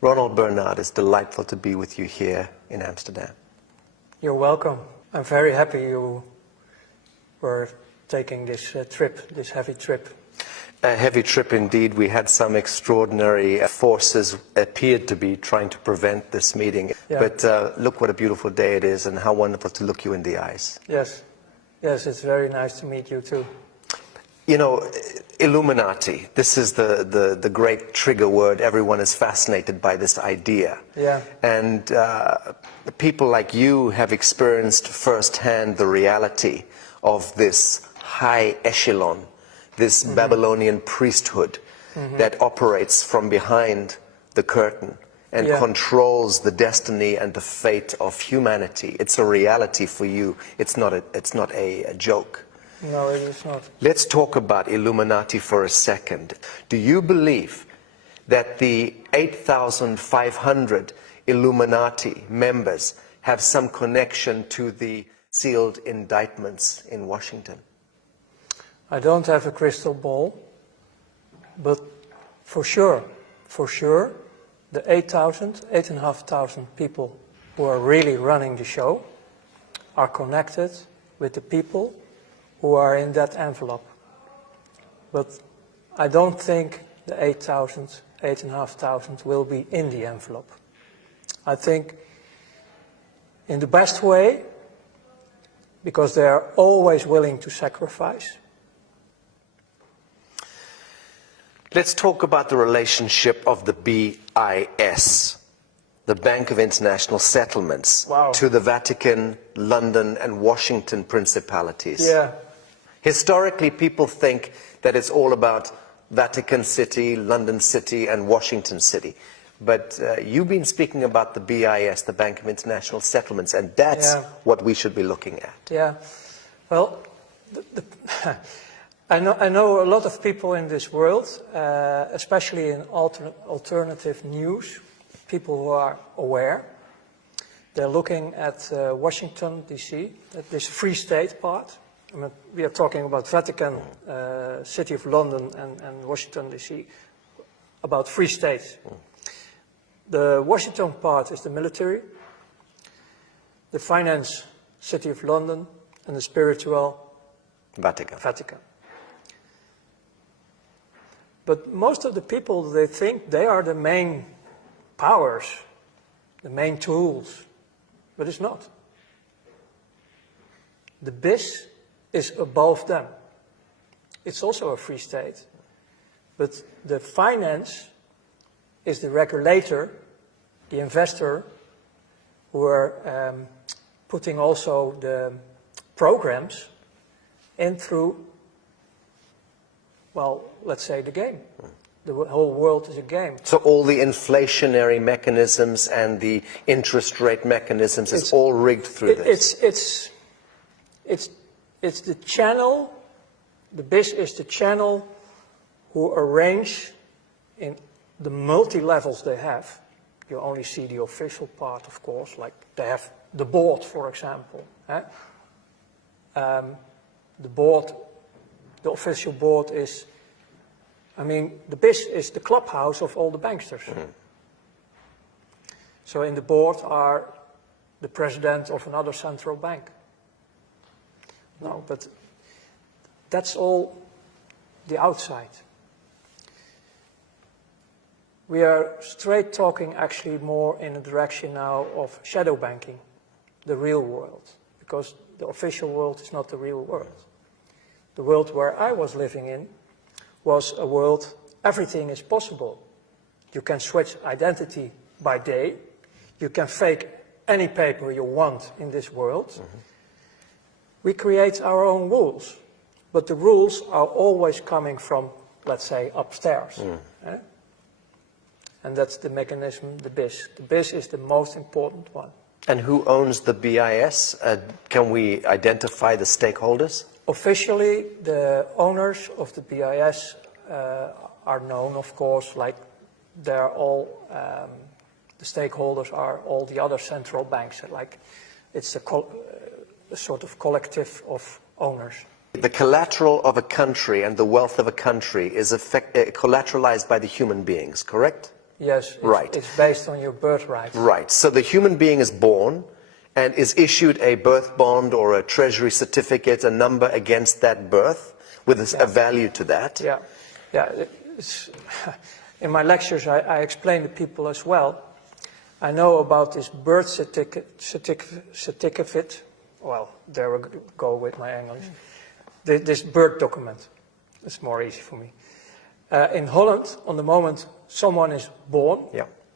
Ronald Bernard, it's delightful to be with you here in Amsterdam. You're welcome. I'm very happy you were taking this trip, this heavy trip. A heavy trip indeed. We had some extraordinary forces appeared to be trying to prevent this meeting. Yeah. But look what a beautiful day it is and how wonderful to look you in the eyes. Yes, yes, it's very nice to meet you too. You know, Illuminati, this is the great trigger word. Everyone is fascinated by this idea. Yeah. And people like you have experienced firsthand the reality of this high echelon, this Babylonian priesthood that operates from behind the curtain and controls the destiny and the fate of humanity. It's a reality for you. It's not a joke. No, it is not. Let's talk about Illuminati for a second. Do you believe that the 8,500 Illuminati members have some connection to the sealed indictments in Washington? I don't have a crystal ball, but for sure, the 8,500 people who are really running the show are connected with the people who are in that envelope. But I don't think the 8,500 will be in the envelope. I think in the best way, because they are always willing to sacrifice. Let's talk about the relationship of the BIS, the Bank of International Settlements, to the Vatican, London, and Washington principalities. Yeah. Historically, people think that it's all about Vatican City, London City, and Washington City. But you've been speaking about the BIS, the Bank of International Settlements, and that's what we should be looking at. Yeah. Well, I know a lot of people in this world, especially in alternative news, people who are aware. They're looking at Washington, D.C., at this Free State part. I mean, we are talking about Vatican, City of London, and Washington, D.C., about Free States. The Washington part is the military, the finance, City of London, and the spiritual, Vatican. But most of the people, they think they are the main powers, the main tools, but it's not. The BIS is above them. It's also a free state, but the finance is the regulator, the investor, who are putting also the programs in through, well, let's say the game. The whole world is a game. So all the inflationary mechanisms and the interest rate mechanisms is all rigged through this? It's the channel, the BIS is the channel who arrange in the multi-levels they have. You only see the official part, of course, like they have the board, for example. The board, the official board is, I mean, the BIS is the clubhouse of all the banksters. So in the board are the president of another central bank. No, but that's all the outside. We are straight talking actually more in the direction now of shadow banking, the real world, because the official world is not the real world. The world where I was living in was a world, everything is possible. You can switch identity by day, you can fake any paper you want in this world. We create our own rules, but the rules are always coming from, let's say, upstairs. And that's the mechanism, the BIS. The BIS is the most important one. And who owns the BIS? Can we identify the stakeholders? Officially, the owners of the BIS are known, of course, like they're all, the stakeholders are all the other central banks. Like it's a sort of collective of owners. The collateral of a country and the wealth of a country is collateralized by the human beings, correct? Yes, Right. It's based on your birthright. Right. So the human being is born and is issued a birth bond or a treasury certificate, a number against that birth with a value to that. Yeah, yeah. In my lectures, I explain to people as well. I know about this birth certificate. Well, there we go with my English. This birth document. It's more easy for me. In Holland, on the moment someone is born,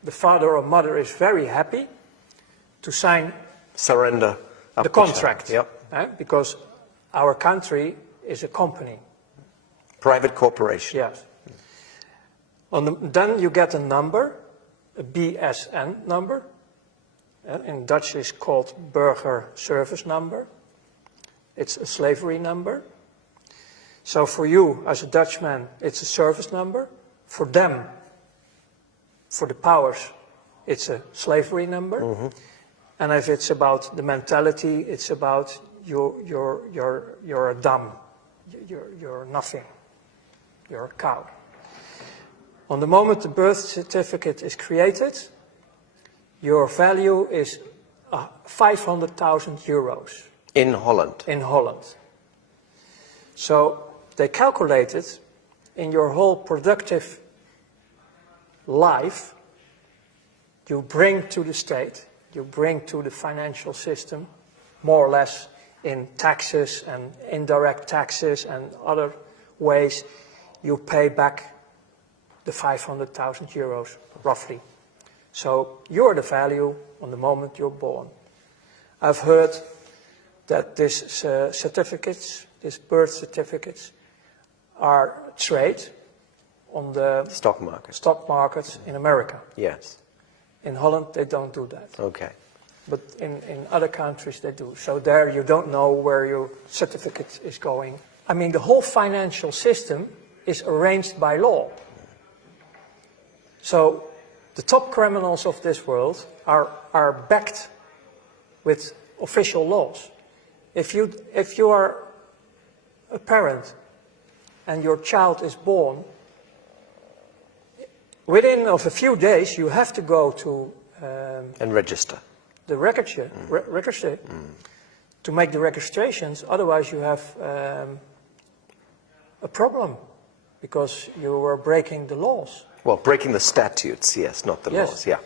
the father or mother is very happy to sign surrender the contract. Because our country is a company. Private corporation. Yes. Then you get a number, a BSN number. In Dutch it's called burger service number. It's a slavery number. So for you, as a Dutchman, it's a service number. For them, for the powers, it's a slavery number. Mm-hmm. And if it's about the mentality, it's about you're a dumb, you're nothing, you're a cow. On the moment the birth certificate is created, your value is 500,000 euros. In Holland? In Holland. So they calculated in your whole productive life, you bring to the state, you bring to the financial system, more or less in taxes and indirect taxes and other ways, you pay back the 500,000 euros, roughly. So you're the value on the moment you're born. I've heard that these certificates, these birth certificates, are traded on the stock markets in America. Yes. In Holland, they don't do that. Okay. But in other countries, they do. So there you don't know where your certificate is going. I mean, the whole financial system is arranged by law. So the top criminals of this world are backed with official laws. If you are a parent and your child is born, within of a few days you have to go to and register the register to make the registrations. Otherwise, you have a problem because you are breaking the laws. Well, breaking the statutes, yes, not the laws. Yeah.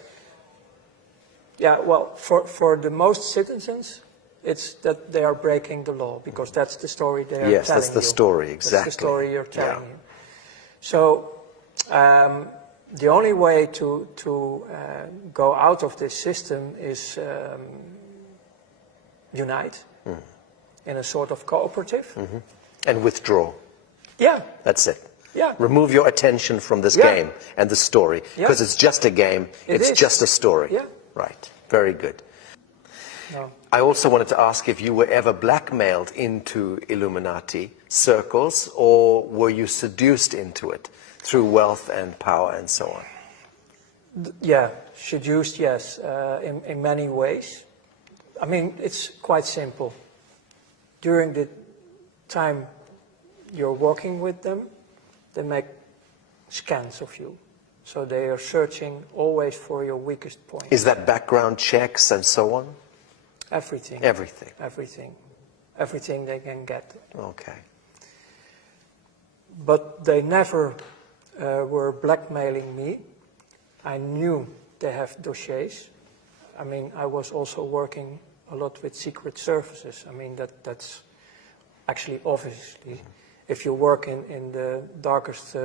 Yeah. Well, for the most citizens, it's that they are breaking the law because that's the story they are telling you. Yes, that's the story, exactly. That's the story you're telling you. So the only way to go out of this system is unite in a sort of cooperative. Mm-hmm. And withdraw. Yeah. That's it. Yeah. Remove your attention from this game and the story, because it's just a game, it's just a story. Yeah. Right. Very good. No. I also wanted to ask if you were ever blackmailed into Illuminati circles, or were you seduced into it through wealth and power and so on? Yeah, seduced, yes, in many ways. I mean, it's quite simple. During the time you're working with them, they make scans of you. So they are searching always for your weakest point. Is that background checks and so on? Everything. Everything. Everything. Everything they can get. Okay. But they never were blackmailing me. I knew they have dossiers. I mean, I was also working a lot with secret services. I mean, that's actually obviously, if you work in the darkest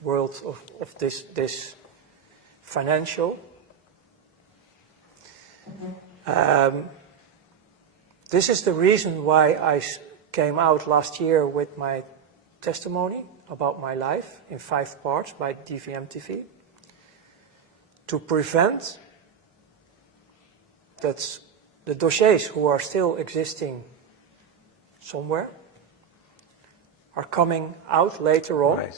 world of this financial. This is the reason why I came out last year with my testimony about my life in 5 parts by DVM TV, to prevent that the dossiers who are still existing somewhere are coming out later on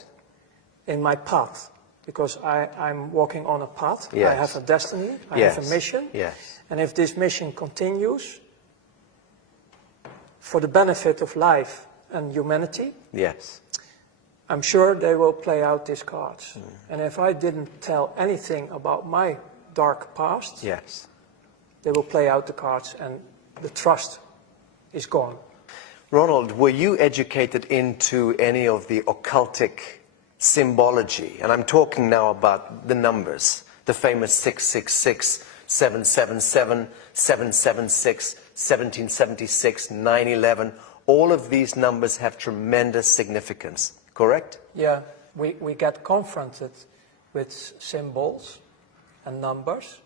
in my path, because I'm walking on a path. Yes. I have a destiny, I have a mission, and if this mission continues for the benefit of life and humanity, I'm sure they will play out these cards. And if I didn't tell anything about my dark past, Yes. they will play out the cards and the trust is gone. Ronald, were you educated into any of the occultic symbology? And I'm talking now about the numbers, the famous 666, 777, 776, 1776, 9/11. All of these numbers have tremendous significance, correct? Yeah, we get confronted with symbols and numbers,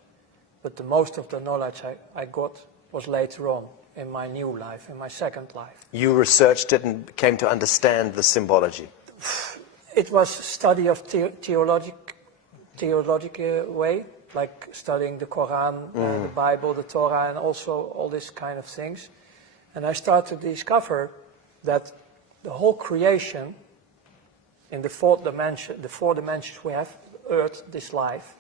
but the most of the knowledge I got was later on in my new life, in my second life. You researched it and came to understand the symbology. It was study of theological way, like studying the Quran, the Bible, the Torah, and also all these kind of things. And I started to discover that the whole creation in the four dimensions we have, Earth, this life,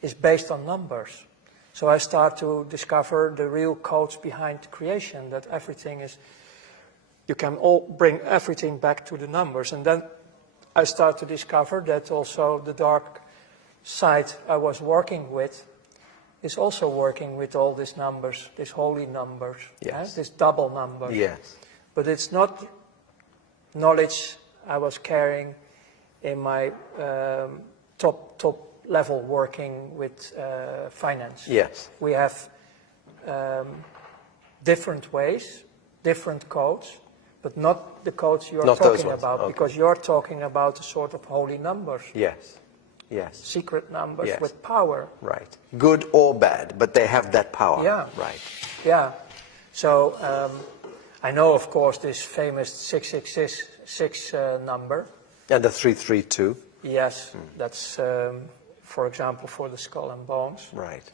is based on numbers. So I start to discover the real codes behind creation, that everything is, you can all bring everything back to the numbers. And then I start to discover that also the dark side I was working with is also working with all these numbers, these holy numbers, Yes. these double numbers. Yes. But it's not knowledge I was carrying in my top level working with finance. Yes. We have different ways, different codes, but not the codes you're Not those talking ones, about, okay. because you're talking about a sort of holy numbers, Yes. Yes. secret numbers Yes. with power. Right. Good or bad, but they have that power. Yeah. Right. Yeah. So I know, of course, this famous 666 number. And the 332. Yes, that's, for example, for the skull and bones. Right.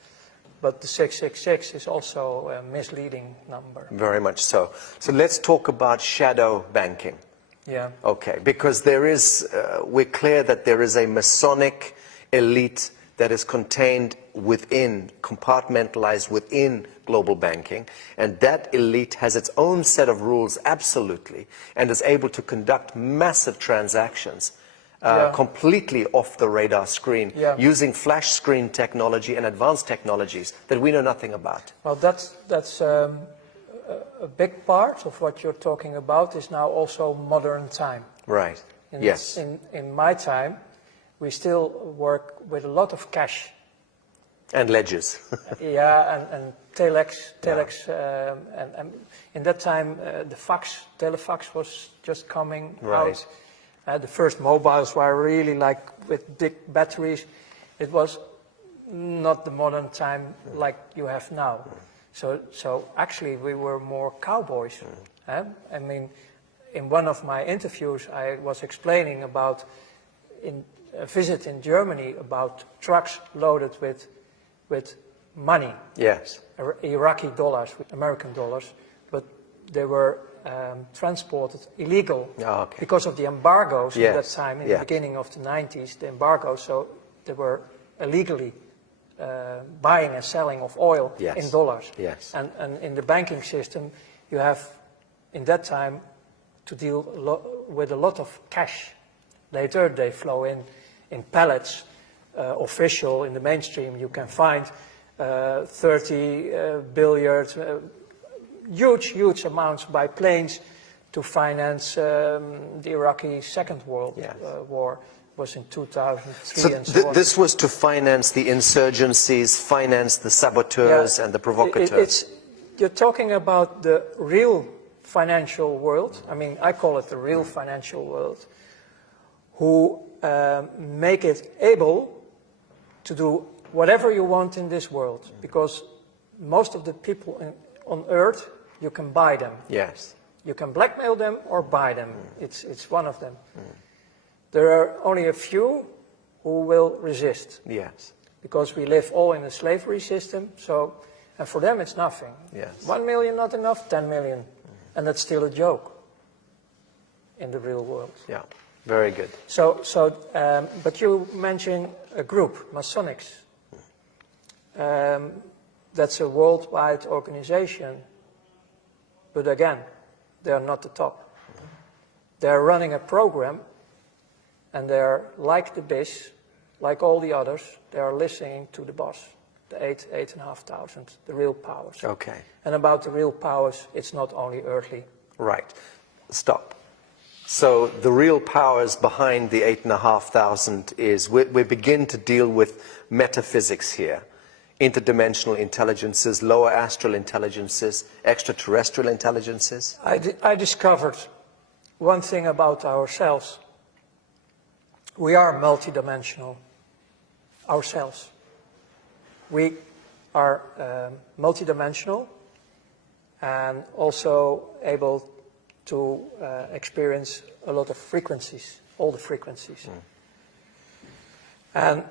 But the 666 is also a misleading number. Very much so. So let's talk about shadow banking. Yeah. Okay, because there is, we're clear that there is a Masonic elite that is contained within, compartmentalized within global banking, and that elite has its own set of rules, absolutely, and is able to conduct massive transactions completely off the radar screen, using flash screen technology and advanced technologies that we know nothing about. Well, that's a big part of what you're talking about is now also modern time. Right. Yes. In my time, we still work with a lot of cash. And ledgers. Yeah, and telex, and in that time the telefax was just coming Right. out. The first mobiles were really like with big batteries. It was not the modern time like you have now. So actually we were more cowboys. I mean, in one of my interviews I was explaining about a visit in Germany about trucks loaded with money. Yes. Iraqi dollars, American dollars, but they were transported illegal because of the embargoes at that time, in the beginning of the 90s, the embargoes, so they were illegally buying and selling of oil in dollars. Yes. And in the banking system, you have, in that time, to deal with a lot of cash. Later, they flow in pallets, official, in the mainstream, you can find 30 billion, huge amounts by planes to finance the Iraqi Second World War. Was in 2003 and so on. This was to finance the insurgencies, finance the saboteurs and the provocateurs. You're talking about the real financial world. I mean, I call it the real financial world, who make it able to do whatever you want in this world, because most of the people on Earth, you can buy them. Yes. You can blackmail them or buy them. It's one of them. There are only a few who will resist. Yes. Because we live all in a slavery system, so, and for them it's nothing. Yes. 1 million not enough, 10 million. And that's still a joke in the real world. Yeah, very good. But you mentioned a group, Masonics. That's a worldwide organization. But again, they are not the top. They are running a program And they're like the BIS, like all the others, they are listening to the boss, the 8,500, the real powers. Okay. And about the real powers, it's not only earthly. Right. Stop. So the real powers behind the 8,500 is we begin to deal with metaphysics here. Interdimensional intelligences, lower astral intelligences, extraterrestrial intelligences. I discovered one thing about ourselves. We are multidimensional, ourselves. We are multidimensional and also able to experience a lot of frequencies, all the frequencies. And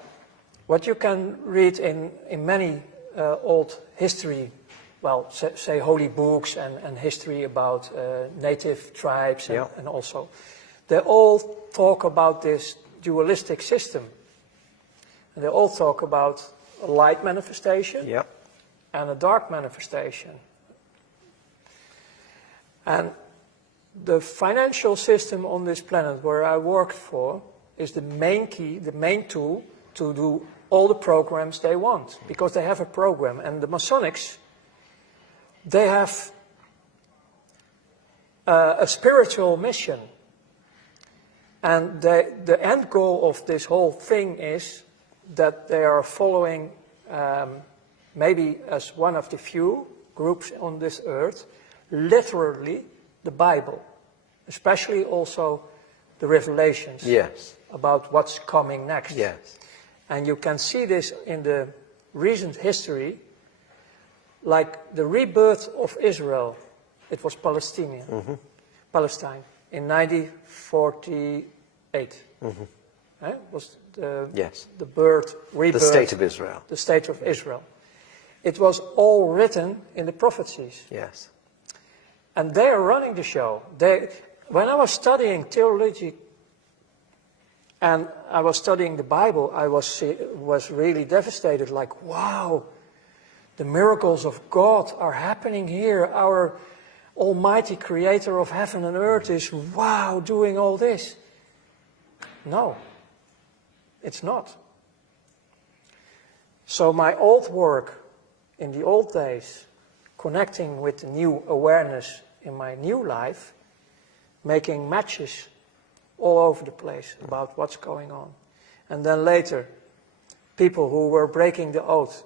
what you can read in many old history, well, say holy books and history about native tribes and also, they all talk about this dualistic system. And they all talk about a light manifestation and a dark manifestation. And the financial system on this planet where I worked for is the main key, the main tool to do all the programs they want, because they have a program. And the Masonics, they have a spiritual mission. And the end goal of this whole thing is that they are following, maybe as one of the few groups on this earth, literally the Bible, especially also the Revelations about what's coming next. And you can see this in the recent history, like the rebirth of Israel. It was Palestine in 1948. Was the rebirth, the state of Israel. The state of Israel. It was all written in the prophecies. And they are running the show. When I was studying theology and I was studying the Bible, I was really devastated, like, wow, the miracles of God are happening here. Our almighty creator of heaven and earth is, wow, doing all this. No, it's not. So my old work in the old days, connecting with the new awareness in my new life, making matches all over the place about what's going on. And then later, people who were breaking the oath,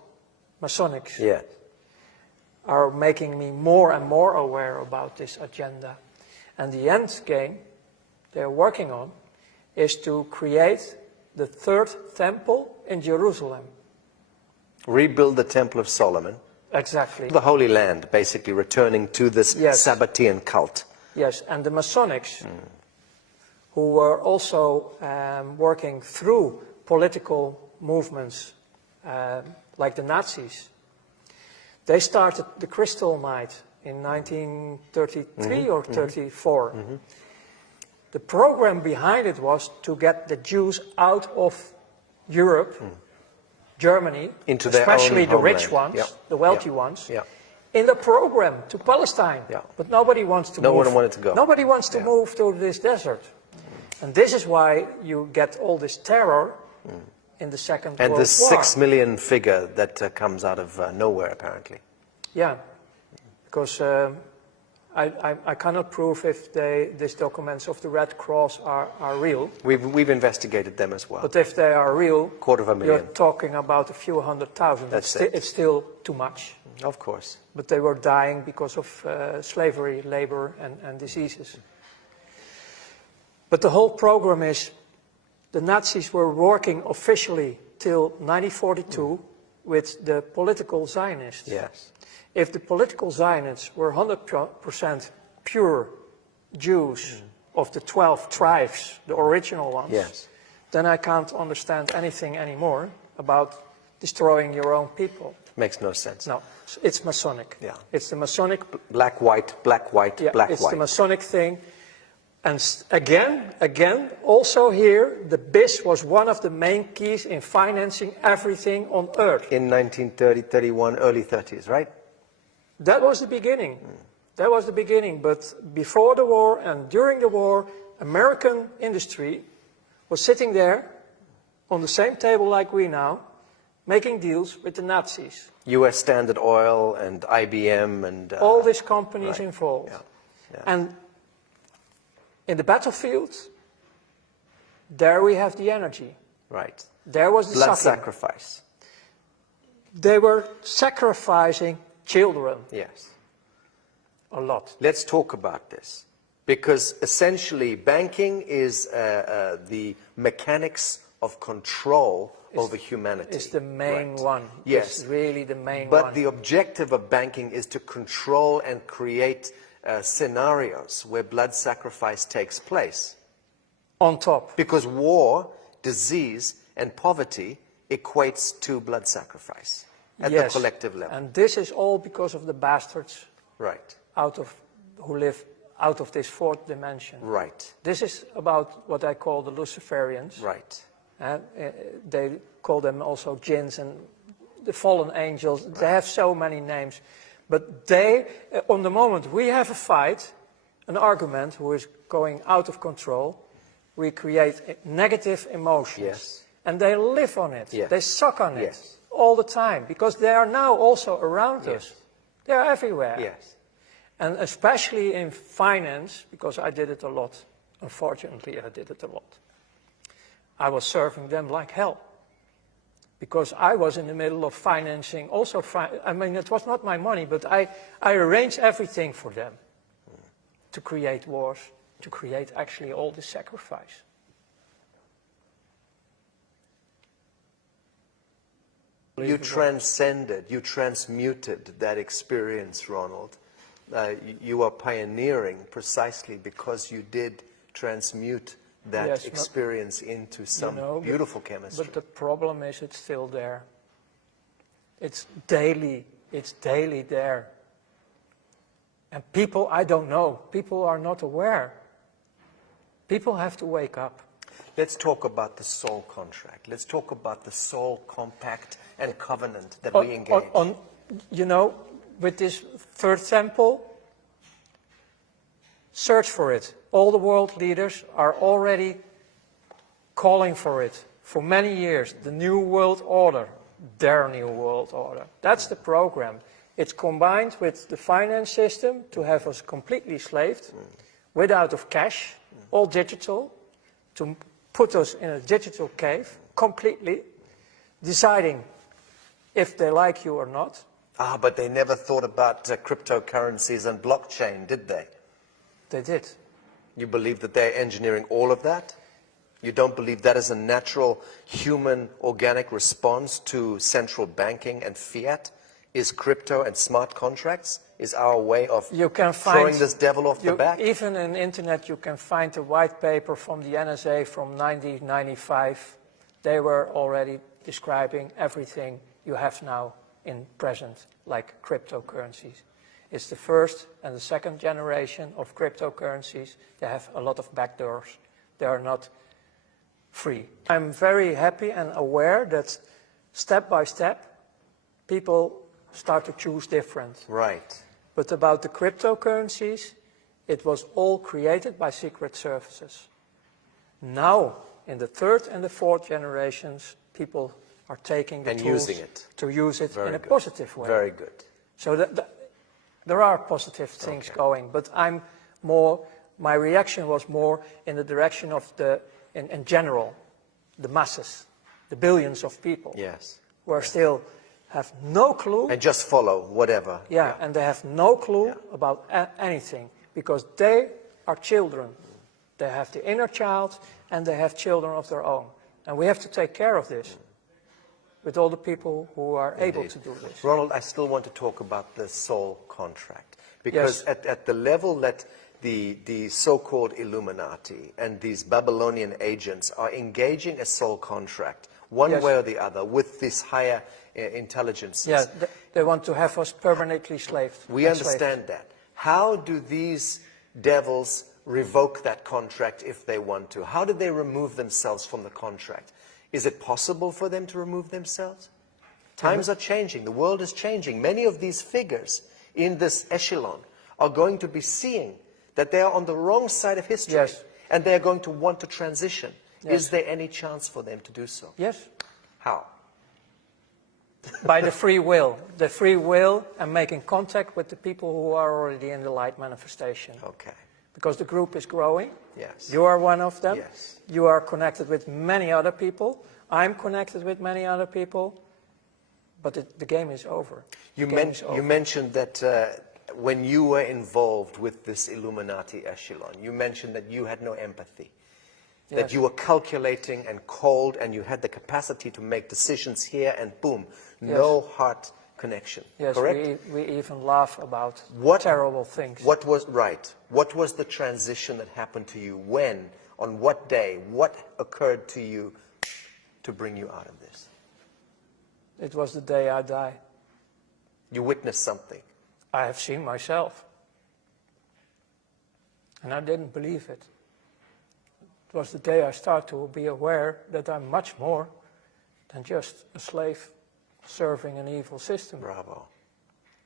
Masonics, are making me more and more aware about this agenda. And the end game they're working on is to create the third temple in Jerusalem. Rebuild the Temple of Solomon. Exactly. The Holy Land, basically returning to this Sabbatean cult. Yes, and the Masonics, who were also working through political movements like the Nazis, they started the Crystal Night in 1933 or 34. The program behind it was to get the Jews out of Europe, Germany, into especially their own the rich homeland. ones, the wealthy ones, in the program to Palestine. But nobody wants to move. No one wanted to go. Nobody wants to move to this desert. And this is why you get all this terror in the Second World War. And the 6 million figure that comes out of nowhere, apparently. Yeah, because I cannot prove if these documents of the Red Cross are real. We've investigated them as well. But if they are real, 250,000. you're talking about a few 100,000. That's it. It's still too much. Of course. But they were dying because of slavery, labor, and diseases. But the whole program is, the Nazis were working officially till 1942 with the political Zionists. If the political Zionists were 100% pure Jews of the 12 tribes, the original ones, then I can't understand anything anymore about destroying your own people. Makes no sense. No, it's Masonic. It's the Masonic... Black, white, black, white, black, it's white. the Masonic thing. And again, also here, the BIS was one of the main keys in financing everything on earth. In 1930, 31, early 30s, right? That was the beginning. That was the beginning. But before the war and during the war, American industry was sitting there on the same table like we now, making deals with the Nazis. US Standard Oil and IBM and... all these companies right. involved. Yeah. Yeah. And in the battlefield, there we have the energy. Right. There was the Blood suffering. sacrifice. They were sacrificing children Yes. a lot. Let's talk about this. Because essentially banking is the mechanics of control over humanity. It's the main Right. one. Yes. It's really the main But one. the objective of banking is to control and create scenarios where blood sacrifice takes place. On top. Because war, disease, and poverty equates to blood sacrifice at the collective level. And this is all because of the bastards Right. who live out of this fourth dimension. Right. This is about what I call the Luciferians. Right. And they call them also jinns and the fallen angels. They have so many names. But they, on the moment we have a fight, an argument who is going out of control, we create negative emotions. Yes. And they live on it. Yes. They suck on it Yes. all the time because they are now also around us. They are everywhere. Yes. And especially in finance, because I did it a lot. Unfortunately, I did it a lot. I was serving them like hell. Because I was in the middle of financing also, I mean, it was not my money, but I arranged everything for them to create wars, to create actually all this sacrifice. You transcended, you transmuted that experience, Ronald. You are pioneering precisely because you did transmute that experience into some beautiful chemistry. But the problem is it's still there. It's daily there. And people, I don't know, people are not aware. People have to wake up. Let's talk about the soul contract. Let's talk about the soul compact and covenant that we engage. You know, with this third temple, search for it. All the world leaders are already calling for it for many years. The New World Order, their New World Order. That's the program. It's combined with the finance system to have us completely slaved, without of cash, all digital, to put us in a digital cave, completely, deciding if they like you or not. Ah, but they never thought about cryptocurrencies and blockchain, did they? They did. You believe that they're engineering all of that? You don't believe that is a natural human organic response to central banking and fiat? Is crypto and smart contracts? Is our way of throwing this devil off the back? Even on the internet you can find a white paper from the NSA from 1995. They were already describing everything you have now in present, like cryptocurrencies. It's the first and the second generation of cryptocurrencies. They have a lot of backdoors. They are not free. I'm very happy and aware that step by step, people start to choose different. Right. But about the cryptocurrencies, it was all created by secret services. Now, in the third and the fourth generations, people are taking the tools using it. to use it in a good. positive way. Very good. So there are positive things going, but my reaction was more in the direction of in general, the masses, the billions of people. Yes. Who are still have no clue. And just follow whatever. Yeah, and they have no clue about anything because they are children. They have the inner child and they have children of their own. And we have to take care of this with all the people who are able to do this. Ronald, I still want to talk about the soul contract because at the level that the so-called Illuminati and these Babylonian agents are engaging a soul contract, one way or the other, with these higher intelligences. Yeah, they want to have us permanently slaved. We understand that. How do these devils revoke that contract if they want to? How do they remove themselves from the contract? Is it possible for them to remove themselves? Times are changing. The world is changing. Many of these figures in this echelon are going to be seeing that they are on the wrong side of history. Yes. And they are going to want to transition Yes. Is there any chance for them to do so? Yes, How? by the free will. The free will and making contact with the people who are already in the light manifestation. Okay. Because the group is growing. Yes. You are one of them. Yes. You are connected with many other people. I'm connected with many other people. But the game is over. You Over. mentioned that when you were involved with this Illuminati echelon, you mentioned that you had no empathy. That Yes. you were calculating and cold and you had the capacity to make decisions here and boom, no heart connection. Yes, correct? we even laugh about What- terrible things. What was right? What was the transition that happened to you? When? On what day? What occurred to you to bring you out of this? It was the day I died. You witnessed something. I have seen myself. And I didn't believe it. It was the day I started to be aware that I'm much more than just a slave serving an evil system. Bravo.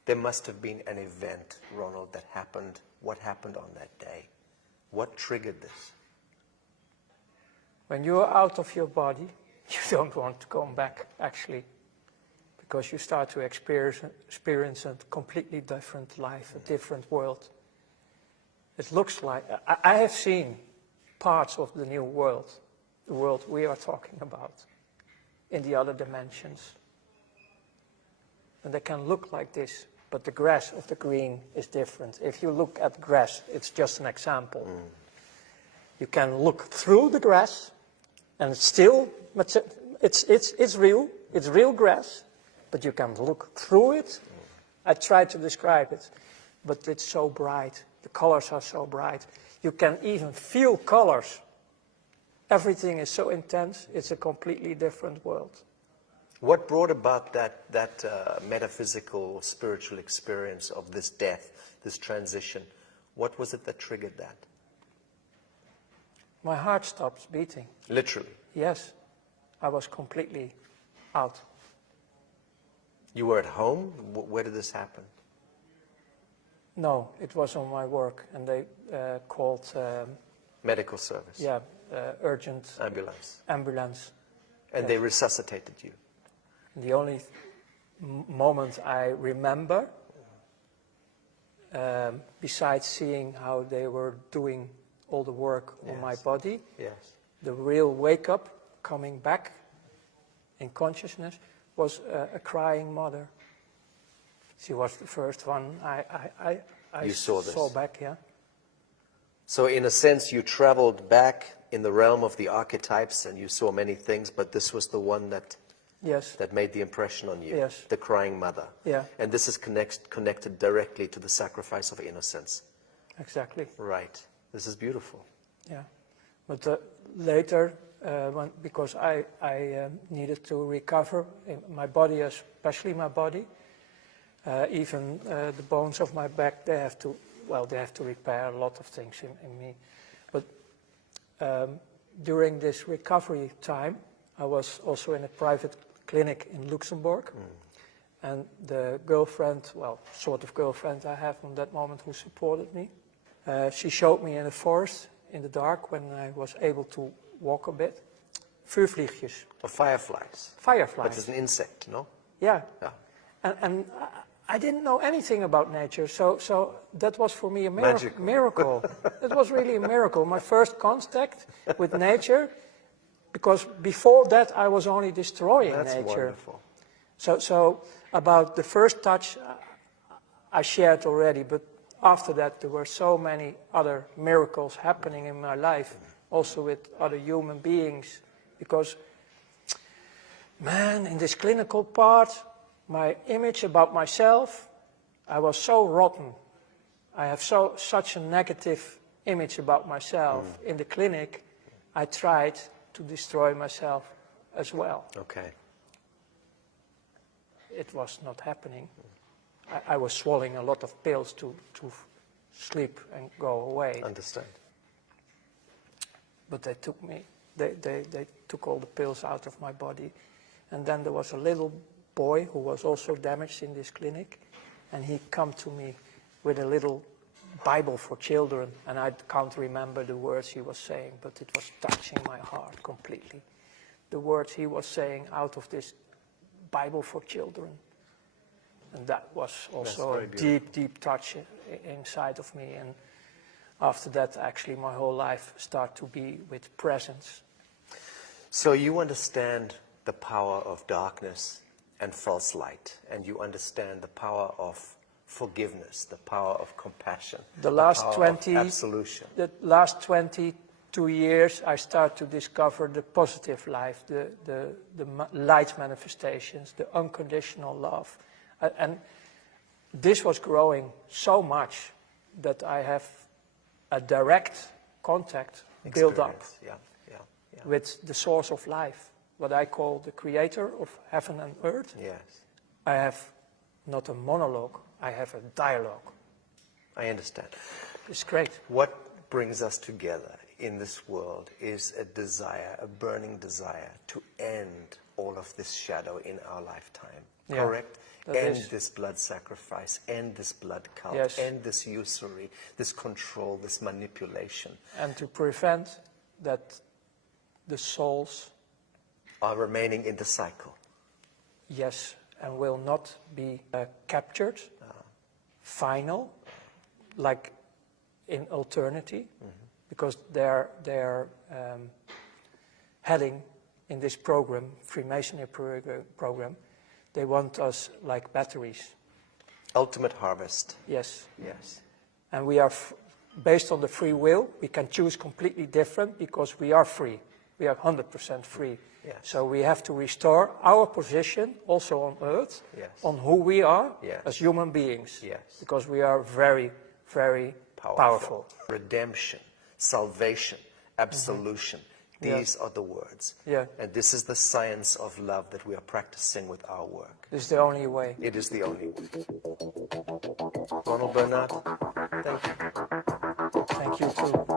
There must have been an event, Ronald, that happened. What happened on that day? What triggered this? When you're out of your body, you don't want to come back, actually. Because you start to experience a completely different life, a different world. It looks like, I have seen parts of the new world, the world we are talking about, in the other dimensions. And they can look like this, but the grass of the green is different. If you look at grass, it's just an example. You can look through the grass, and it's still, it's real grass, but you can look through it. I tried to describe it, but it's so bright. The colors are so bright. You can even feel colors. Everything is so intense. It's a completely different world. What brought about that metaphysical, spiritual experience of this death, this transition? What was it that triggered that? My heart stops beating. Literally. Yes, I was completely out. You were at home? Where did this happen? No, it was on my work, and they called, Medical service? urgent Ambulance? ambulance. And Yes. they resuscitated you? The only moment I remember, besides seeing how they were doing all the work on my Yes. body, Yes. the real wake-up, coming back in consciousness, was a crying mother. She was the first one I You saw this. back, yeah. So in a sense, you traveled back in the realm of the archetypes and you saw many things, but this was the one that Yes, made the impression on you. Yes. The crying mother. Yeah. And this is connected directly to the sacrifice of innocence. exactly, Right. This is beautiful. yeah. But later, because I needed to recover in my body, especially my body, even the bones of my back, they have to repair a lot of things in me. But during this recovery time, I was also in a private clinic in Luxembourg. And the girlfriend, well, sort of girlfriend I have from that moment who supported me, she showed me in the forest, in the dark, when I was able to walk a bit, vuurvliegjes, Or fireflies. fireflies. But it's an insect, no? Yeah. Yeah. And I didn't know anything about nature, so that was for me a Magical. miracle. It was really a miracle. My first contact with nature, because before that I was only destroying That's nature. wonderful. So about the first touch I shared already, but after that there were so many other miracles happening in my life, also with other human beings, because, man, in this clinical part, my image about myself, I was so rotten. I have such a negative image about myself. In the clinic, I tried to destroy myself as well. Okay. It was not happening. I was swallowing a lot of pills to sleep and go away. Understand. But they took all the pills out of my body. And then there was a little boy who was also damaged in this clinic, and he come to me with a little Bible for children, and I can't remember the words he was saying, but it was touching my heart completely. The words he was saying out of this Bible for children. And that was also a deep, deep touch inside of me. And after that, actually, my whole life started to be with presence. So you understand the power of darkness and false light, and you understand the power of forgiveness, the power of compassion, The last power of absolution. The last 22 years, I start to discover the positive life, the light manifestations, the unconditional love. And this was growing so much that I have a direct contact built up with the source of life, what I call the creator of heaven and earth. Yes. I have not a monologue, I have a dialogue. I understand. It's great. What brings us together in this world is a desire, a burning desire to end all of this shadow in our lifetime. Yeah, correct? End this blood sacrifice, end this blood cult, Yes. end this usury, this control, this manipulation. And to prevent that the souls, Are remaining in the cycle. yes, and will not be captured, final, like in eternity, because they're heading in this program, Freemasonry program, they want us like batteries. Ultimate harvest. Yes. Yes. And we are, based on the free will, we can choose completely different because we are free. We are 100% free. Yes. So we have to restore our position, also on earth, Yes. on who we are Yes. as human beings. Yes. Because we are very, very powerful. Redemption, salvation, absolution. These are the words. Yeah. And this is the science of love that we are practicing with our work. This is the only way. It is the only way. Ronald Bernard, thank you.